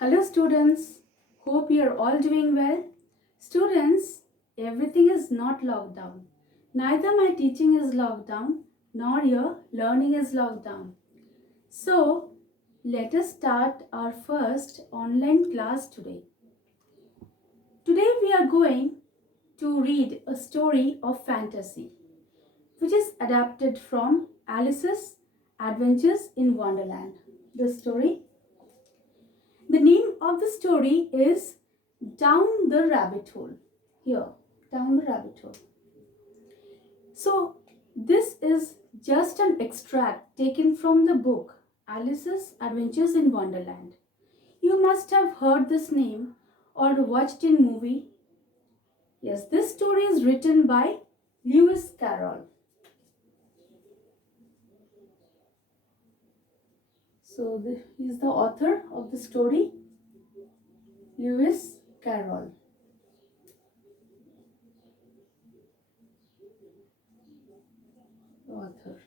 Hello students, hope you are all doing well. Students, everything is not locked down. Neither my teaching is locked down nor your learning is locked down. So, let us start our first online class today. Today we are going to read a story of fantasy which is adapted from Alice's Adventures in Wonderland. The story, the name of the story is Down the Rabbit Hole. Here, Down the Rabbit Hole. So, this is just an extract taken from the book Alice's Adventures in Wonderland. You must have heard this name or watched in movie. Yes, this story is written by Lewis Carroll. So, he is the author of the story, Lewis Carroll. Author.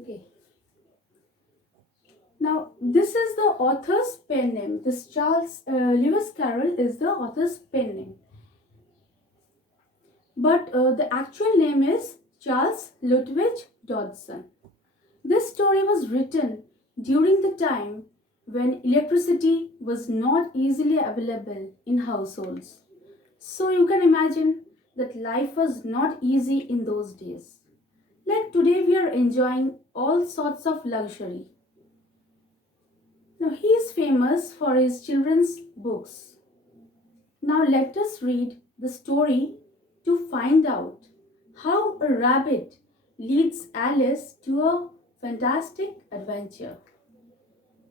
Okay. Now, this is the author's pen name. This Lewis Carroll is the author's pen name. But the actual name is Charles Ludwig Dodson. This story was written during the time when electricity was not easily available in households. So you can imagine that life was not easy in those days. Like today, we are enjoying all sorts of luxury. Now, he is famous for his children's books. Now, let us read the story to find out how a rabbit leads Alice to a fantastic adventure.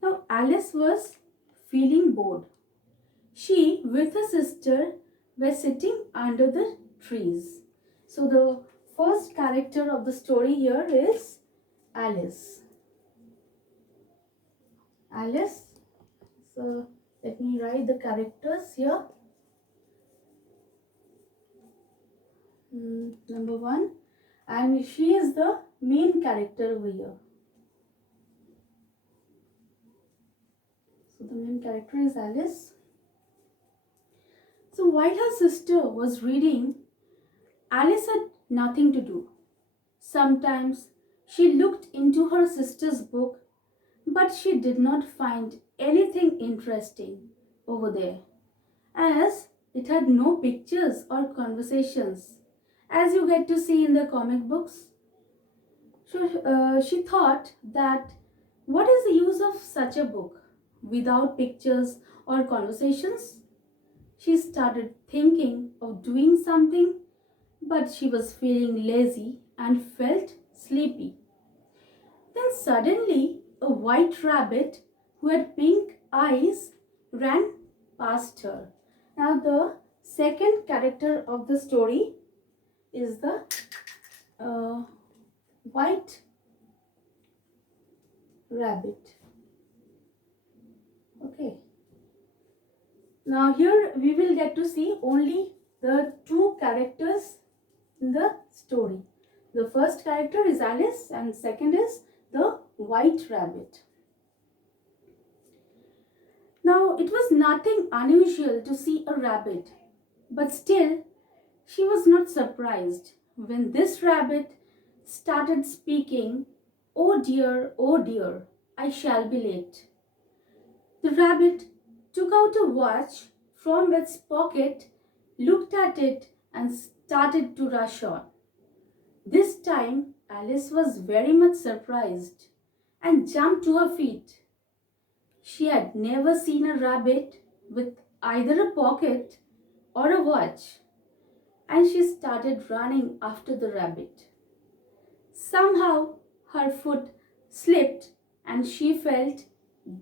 Now, Alice was feeling bored. She, with her sister, were sitting under the trees. So, the first character of the story here is Alice. Alice. So let me write the characters here. Number one, and she is the main character over here. So the main character is Alice. So while her sister was reading, Alice had nothing to do. Sometimes she looked into her sister's book, but she did not find anything interesting over there, as it had no pictures or conversations, as you get to see in the comic books. So she thought that what is the use of such a book without pictures or conversations? She started thinking of doing something, but she was feeling lazy and felt sleepy. Then suddenly, a white rabbit who had pink eyes ran past her. Now, the second character of the story is the white rabbit. Okay. Now, here we will get to see only the two characters in the story. The first character is Alice, and second is the white rabbit. Now, it was nothing unusual to see a rabbit, but still, she was not surprised when this rabbit started speaking, oh dear, I shall be late." The rabbit took out a watch from its pocket, looked at it, and started to rush on. This time, Alice was very much surprised and jumped to her feet. She had never seen a rabbit with either a pocket or a watch, and she started running after the rabbit. Somehow, her foot slipped and she fell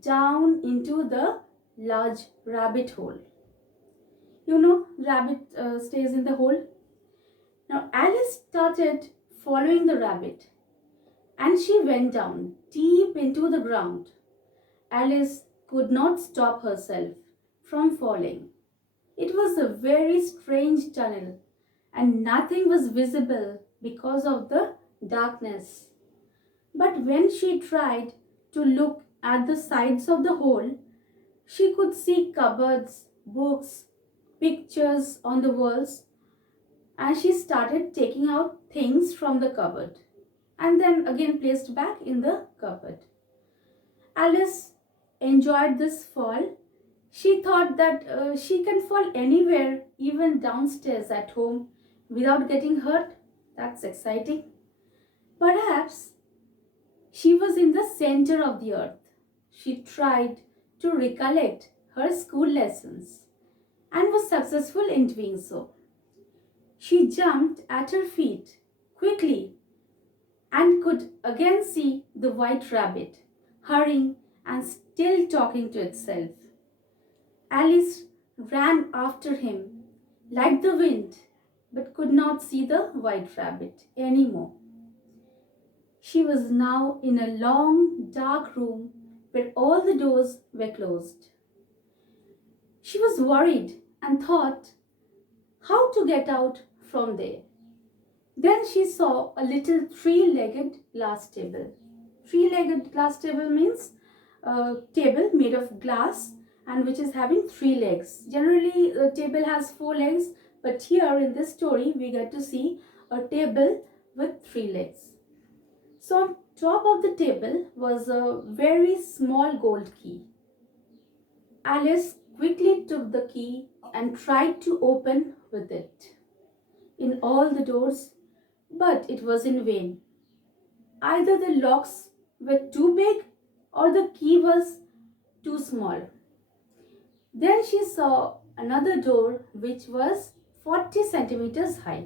down into the large rabbit hole. You know, rabbit stays in the hole. Now, Alice started following the rabbit and she went down deep into the ground. Alice could not stop herself from falling. It was a very strange tunnel and nothing was visible because of the darkness. But when she tried to look at the sides of the hole, she could see cupboards, books, pictures on the walls, and she started taking out things from the cupboard and then again placed back in the cupboard. Alice enjoyed this fall. She thought that she can fall anywhere, even downstairs at home, without getting hurt. That's exciting. Perhaps she was in the center of the earth. She tried to recollect her school lessons and was successful in doing so. She jumped at her feet quickly and could again see the white rabbit, hurrying and still talking to itself. Alice ran after him like the wind, but could not see the white rabbit anymore. She was now in a long, dark room where all the doors were closed. She was worried and thought how to get out from there. Then she saw a little three-legged glass table. Three-legged glass table means a table made of glass and which is having three legs. Generally, a table has four legs, but here in this story, we get to see a table with three legs. So on top of the table was a very small gold key. Alice quickly took the key and tried to open with it in all the doors, but it was in vain. Either the locks were too big or the key was too small. Then she saw another door which was 40 centimeters high.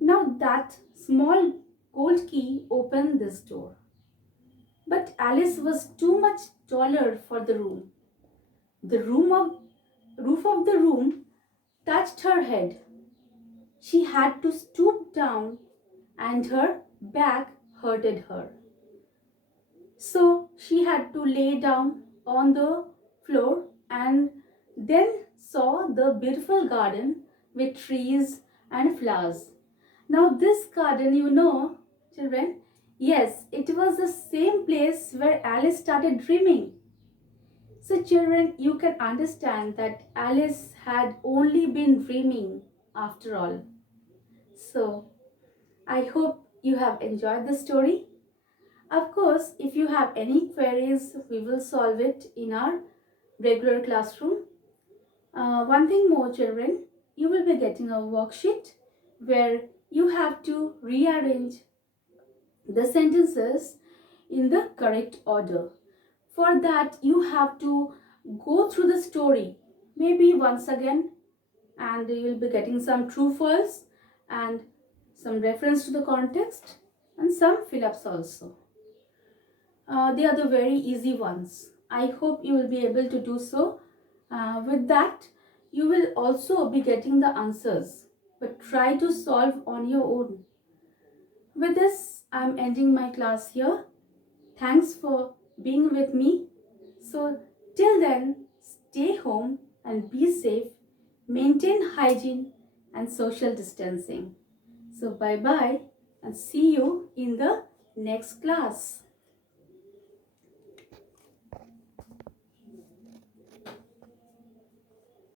Now that small gold key opened this door. But Alice was too much taller for the room. The roof of the room touched her head. She had to stoop down and her back hurted her. So she had to lay down on the floor and then saw the beautiful garden with trees and flowers. Now this garden, children, yes, it was the same place where Alice started dreaming. So children, you can understand that Alice had only been dreaming after all. So I hope you have enjoyed the story. Of course, if you have any queries, we will solve it in our regular classroom. One thing more, children, you will be getting a worksheet where you have to rearrange the sentences in the correct order. For that, you have to go through the story, maybe once again, and you will be getting some true false and some reference to the context and some fill-ups also. They are the very easy ones. I hope you will be able to do so. With that, you will also be getting the answers, but try to solve on your own. With this, I'm ending my class here. Thanks for being with me. So, till then, stay home and be safe. Maintain hygiene and social distancing. So, bye bye and see you in the next class.